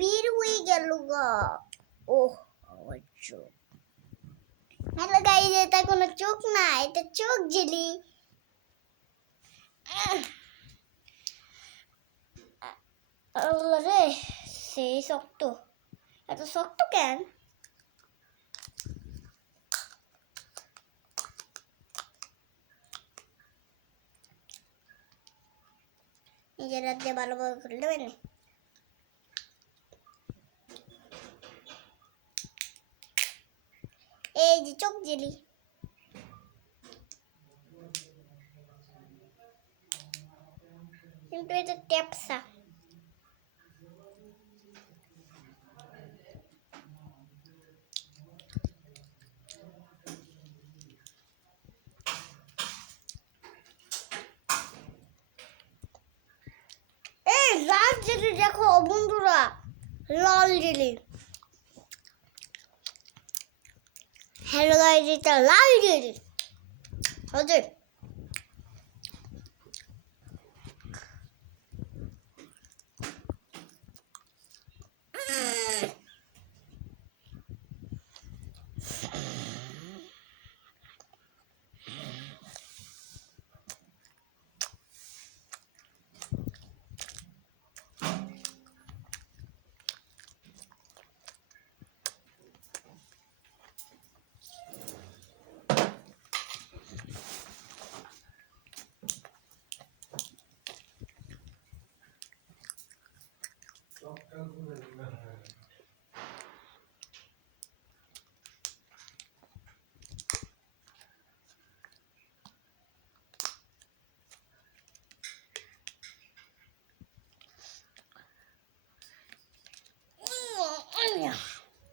বের হয়ে গেল গা। ওহ আমার চোখ। হ্যালো গাইস, এটা কোনো চোখ না, এটা চোখ জেলি। আল্লাহ রে, সেই শক্ত, এত শক্ত কেন? নিজের হাতে ভালোভাবে খুলে দেবেন। এই যে চোখ জেলি। কিন্তু এটা ট্যাপসা। এই লাল জেলি দেখো বন্ধুরা, লাল জেলি। হ্যালো গাইস, এটা লাল জেলি। হচ্ছে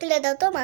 তুলে দাও তো মা।